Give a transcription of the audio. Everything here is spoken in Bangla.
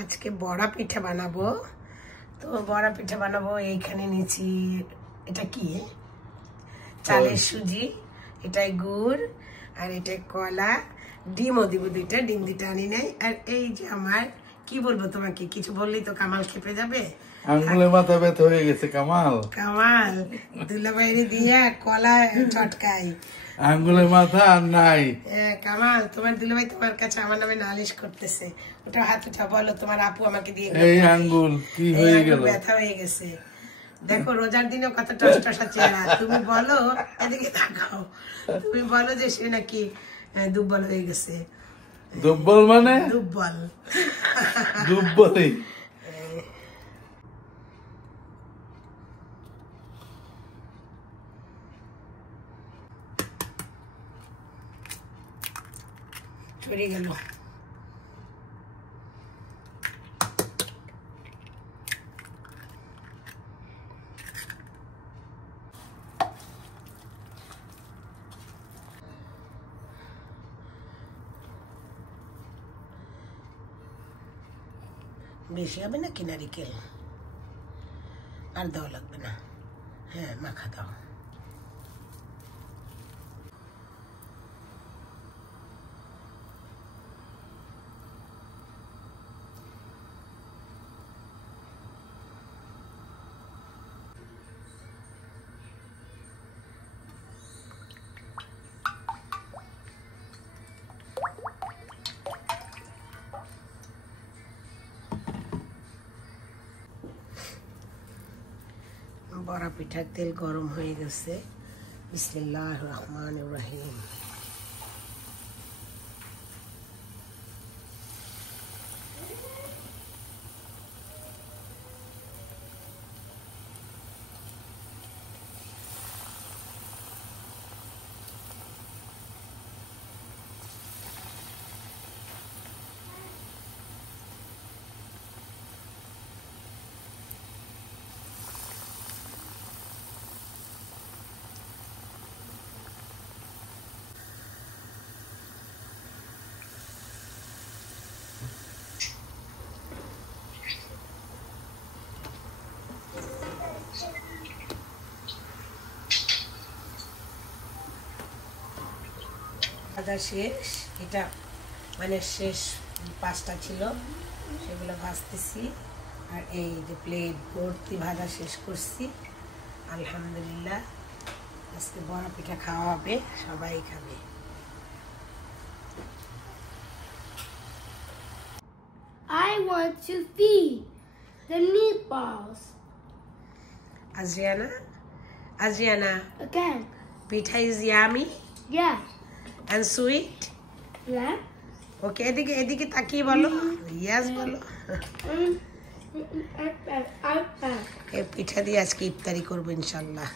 আজকে বড়া পিঠা বানাবো। তো বড়া পিঠা বানাবো, এইখানে নিয়েছি এটা কি চালের সুজি, এটাই গুড়, আর এটা কলা, ডিমও দিব দুইটা, ডিম দুইটা আনি নাই। আর এই যে আমার কি বলবো তোমাকে, কিছু বললেই তো কামাল খেপে যাবে। আঙ্গুলে মাথা ব্যথা হয়ে গেছে কামাল। কামাল দুলাভাইরে দিয়া কলা চটকাই, আঙ্গুলে মাথা আর নাই। কামাল তোমার দুলাভাই তোমার কাছে আমার নামে নালিশ করতেছে। ওটা হাত উঠা, বলো তোমার আপু আমাকে দিয়ে এই আঙ্গুল কি হয়ে গেল? ব্যথা হয়ে গেছে। দেখো রোজার দিনেও কত টসটসা চেহারা। তুমি বলো, এদিকে তাকাও, তুমি বলো যে সে নাকি দুর্বল হয়ে গেছে। দুর্বল মানে? দুর্বল দুর্বলই। চলে গেল। বেশি হবে না কি নারিকেল? আর দেওয়া লাগবে না, হ্যাঁ মাখা দাও। বড়া পিঠার তেল গরম হয়ে গেছে। বিসমিল্লাহির রহমানির রহিম। ভাজা শেষ, এটা মানে শেষ 5টা ছিল, সেগুলো ভাজতেছি। আর এই যে প্লেট ভর্তি ভাজা শেষ করছি। আলহামদুলিল্লাহ, আজকে বড়া পিঠা খাওয়া হবে, সবাই খাবে। I want to feed the meatballs. Adriana, Again. pita is yummy Yeah. and sweet. Yeah. Okay, এদিকে তাকিয়ে বলো, yes বলো। এই পিঠা দিয়ে আজকে ইফতারি করবো ইনশাল্লাহ।